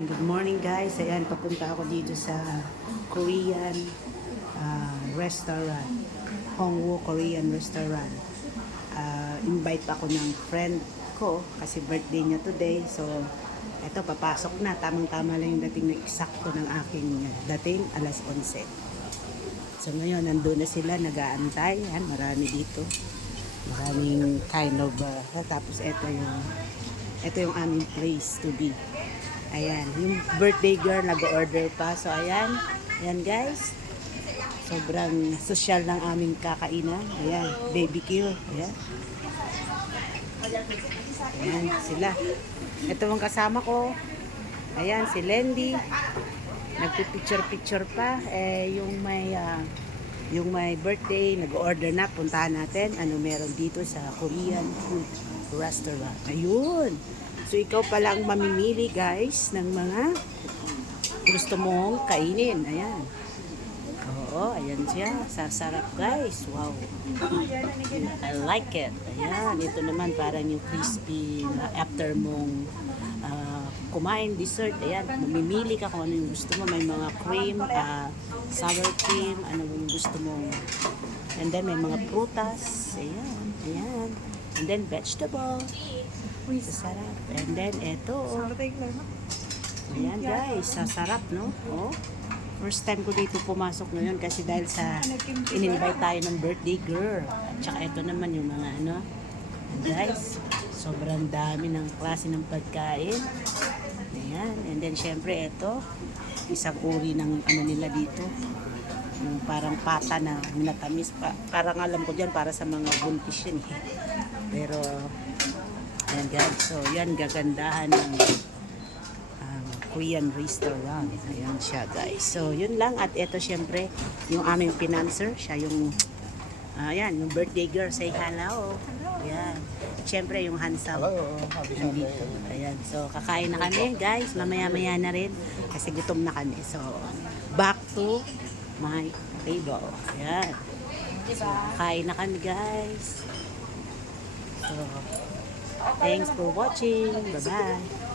Good morning guys. Ayan, papunta ako dito sa Korean restaurant. Hongwoo Korean restaurant. Invite ako ng friend ko kasi birthday niya today. So, eto papasok na. Tamang-tama lang yung dating na eksakto ng aking dating alas 11. So, ngayon nandun na sila, nag-aantay. Yan, marami dito. Maraming kind of tapos ito yung aming place to be. Ayan, yung birthday girl nag-order pa. So, ayan. Ayan, guys. Sobrang social ng aming kakainan. Ayan, BBQ. Ayan. Ayan, sila. Ito ang kasama ko. Ayan, si Lendy. Nagpipicture-picture pa. Yung may birthday, nag-order na. Puntahan natin. Ano meron dito sa Korean food restaurant. Ayun. So, ikaw pala ang mamimili, guys, ng mga gusto mong kainin. Ayan. Oo, ayan siya. Sasarap, guys. Wow. I like it. Ayan. Ito naman parang yung crispy na after mong kumain, dessert. Ayan. Mamimili ka kung ano yung gusto mo. May mga cream, sour cream, ano yung gusto mong. And then, may mga prutas. Ayan. Ayan. And then, vegetable. Sasarap. And then, eto. Ayan, guys. Sasarap, no? Oh. First time ko dito pumasok ngayon kasi dahil sa in-invite tayo ng birthday girl. At saka ito naman yung mga ano. Guys, sobrang dami ng klase ng pagkain. Ayan. And then, syempre, ito. Isang uri ng ano nila dito. Yung parang pata na minatamis pa. Parang alam ko dyan, para sa mga buntis yun. Pero, ayan guys, so yan gagandahan ng Korean restaurant. Ayan siya guys. So yun lang, at ito syempre yung aming financer, siya yung ayan, yung birthday girl, say hello. Ayan. Syempre yung handsome. Hello, happy nandito. Ayan, so kakain na kami guys, mamaya-maya na rin kasi gutom na kami. So back to my table. Ayan. So kakain na kami guys. So thanks for watching. Bye-bye.